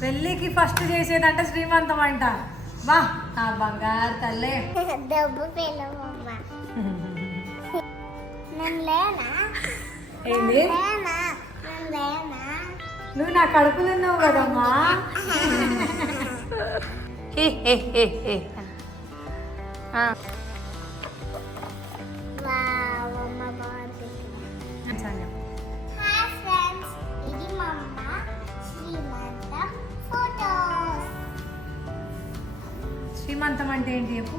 పెళ్ళికి ఫస్ట్ చేసేదంటే శ్రీమంతం అంట. వా నా బంగారు తల్లే. ఏంది నువ్వు నా కడుపులో ఉన్నావు కదమ్మా. శ్రీమంతం అంటే ఏంటి చెప్పు?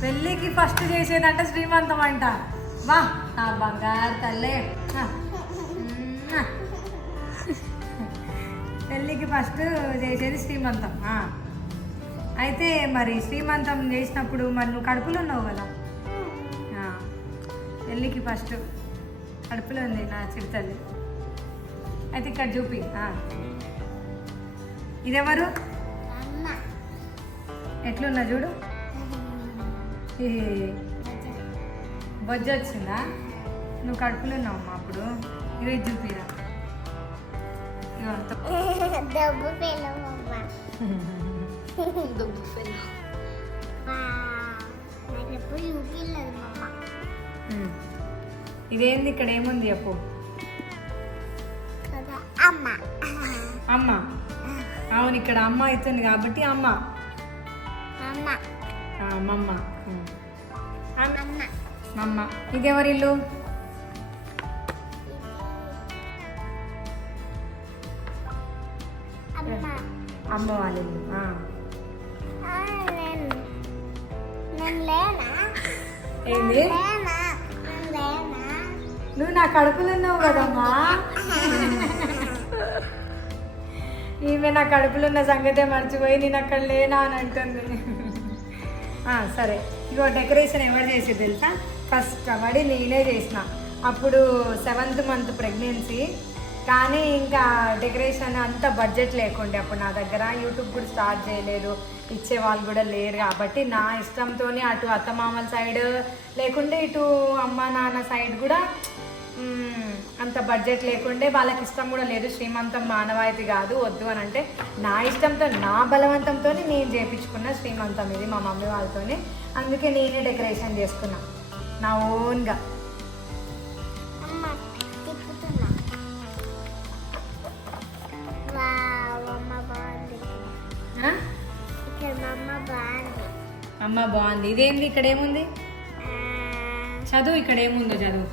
పెళ్ళికి ఫస్ట్ చేసేదంటే శ్రీమంతం అంట. వా నా బంగారు తల్లే. పెళ్ళికి ఫస్ట్ చేసేది శ్రీమంతం. అయితే మరి శ్రీమంతం చేసినప్పుడు మరి నువ్వు కడుపులో ఉన్నావు కదా. పెళ్ళికి ఫస్ట్ కడుపులో ఉంది నా చిరుతల్లి. అయితే ఇక్కడ చూపి. ఇదెవరు? ఎట్లున్నా చూడు. బొజ్జ వచ్చిందా? నువ్వు కడుపులో ఉన్నావమ్మా అప్పుడు. ఇవి చూపిరా. ఇదేంది ఇక్కడ ఏముంది అప్పు? అమ్మ. అవును ఇక్కడ అమ్మ అవుతుంది కాబట్టి అమ్మ. మమ్మ. మమ్మ. ఇదెవరి ఇల్లు? అమ్మ వాళ్ళ ఇల్లు. ఏంది నువ్వు నా కడుపులో ఉన్నావు కదమ్మా. ఈమె నా కడుపులో ఉన్న సంగతే మర్చిపోయి నేను అక్కడ లేనా అని అంటుంది. సరే ఇగో డెకరేషన్ ఎవరు చేసేది తెలుసా? ఫస్ట్ పడి నేనే చేసిన. అప్పుడు 7th month ప్రెగ్నెన్సీ. కానీ ఇంకా డెకరేషన్ అంత బడ్జెట్ లేకుండే అప్పుడు నా దగ్గర. యూట్యూబ్ కూడా స్టార్ట్ చేయలేదు, ఇచ్చే వాళ్ళు కూడా లేరు. కాబట్టి నా ఇష్టంతో అటు అత్తమామల సైడ్ లేకుండే ఇటు అమ్మ నాన్న సైడ్ కూడా అంత బడ్జెట్ లేకుండే. వాళ్ళకి ఇష్టం కూడా లేదు. శ్రీమంతం మానవాయితీ కాదు, వద్దు అని అంటే నా ఇష్టంతో నా బలవంతంతో నేను చేయించుకున్న శ్రీమంతం ఇది మా మమ్మీ వాళ్ళతోనే. అందుకే నేనే డెకరేషన్ చేసుకున్నా నా ఓన్గా. అమ్మ బాగుంది. ఇదేంది ఇక్కడ ఏముంది? చదువు. ఇక్కడ ఏముందో చదువు.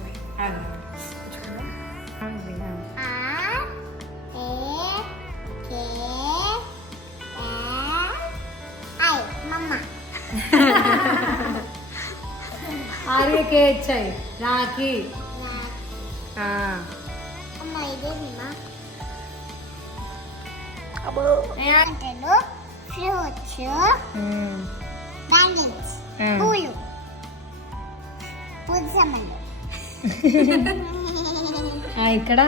ఆర్యకే ఇచ్చాయి రాఖీ. ఇక్కడ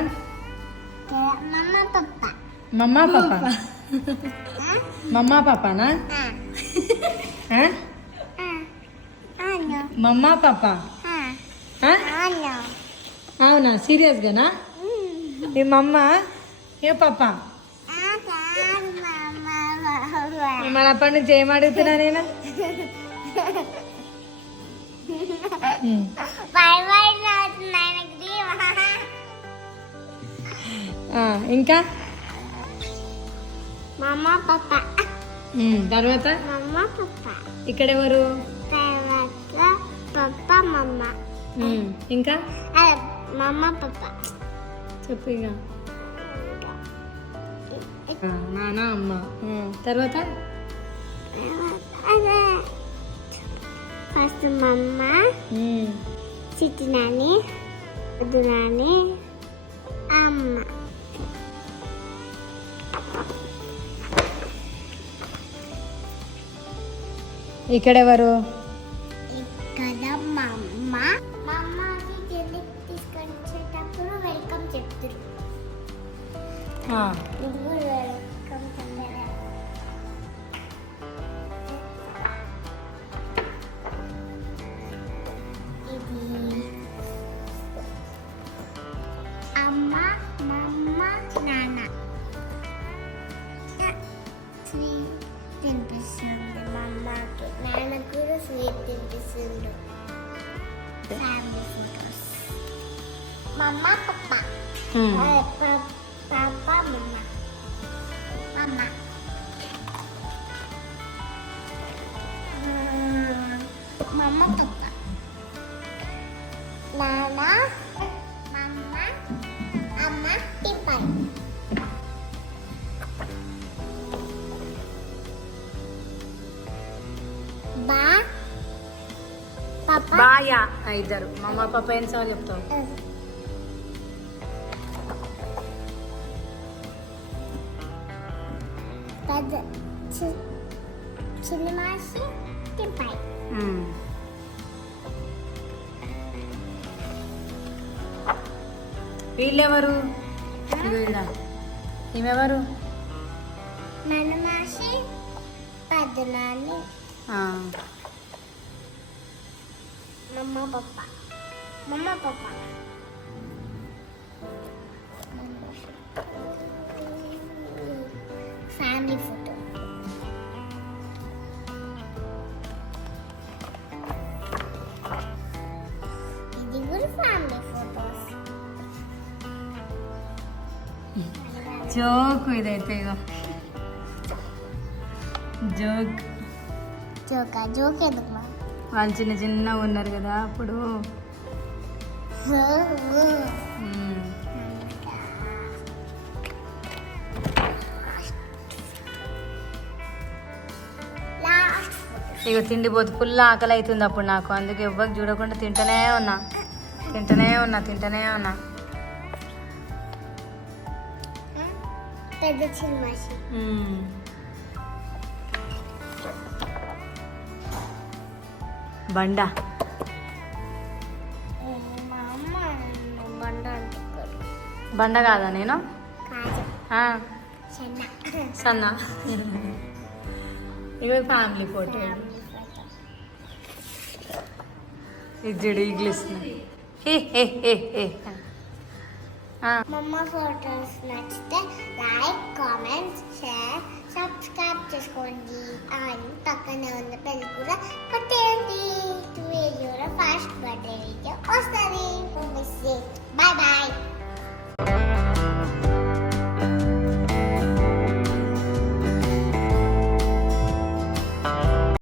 మమ్మా పాప. మమ్మా పాపానా? మమ్మా పాప. అవునా? సీరియస్గానా? ఈ మమ్మ ఏ పాప? మన అప్పటి నుంచి ఏం అడుగుతున్నా నేను? ఇంకా తర్వాత ఇక్కడ ఎవరు? ఇంకా చెప్పు. ఇక నాన్న అమ్మ. తర్వాత ఫస్ట్ మమ్మ, చిట్టి నాని, వద్దు నాని, అమ్మ. ఇక్కడెవరు? ఇక్కడ మా అమ్మ. మా అమ్మకి చెల్లికి తీసుకొచ్చేటప్పుడు వెల్కమ్ చెప్తారు. వెల్కమ్ చెప్తారు. ఇది అమ్మ, మా అమ్మ, పాప మమ్మ మమ్మ మమ్మ పప్ప నాన్న మమ్మ అమ్మ టిఫన్ బా పాప బాయా ఇద్దరు మమ్మ పాప ఎన్నిసార్లు చెప్తావు పెద్ద చిన్న మాసి టిఫన్ వీళ్ళెవరు వీళ్ళ ఈమెవరు మన మాసి పెద్ద నాన్ని మమ్మ పప్ప ఫ్యామిలీ ఫోటో ఇది కూడా ఫ్యామిలీ ఫోటోస్ జోక్ ఇదైతే ఇగో జోక్ జోక్ ఎందుకు మా వాళ్ళు చిన్న చిన్నగా ఉన్నారు కదా అప్పుడు ఇక తిండిపోతు ఫుల్ ఆకలి అవుతుంది అప్పుడు నాకు అందుకే ఎవ్వరికి చూడకుండా తింటూనే ఉన్నా పెద్ద చిన్న మాసి బండ మా అమ్మ బండ అంటున్నారు బండ కాదా నేను కాదు చిన్న సన్న ఇక ఫ్యామిలీ ఫోటో ఇది చూడు ఈగిలిస్తున్నాయి మమ్మ ఫోటోస్ నచ్చితే లైక్ కామెంట్ షేర్ సబ్స్క్రైబ్ చేసుకోండి అండ్ పక్కనే ఉన్న బెల్ కూడా కొట్టేయండి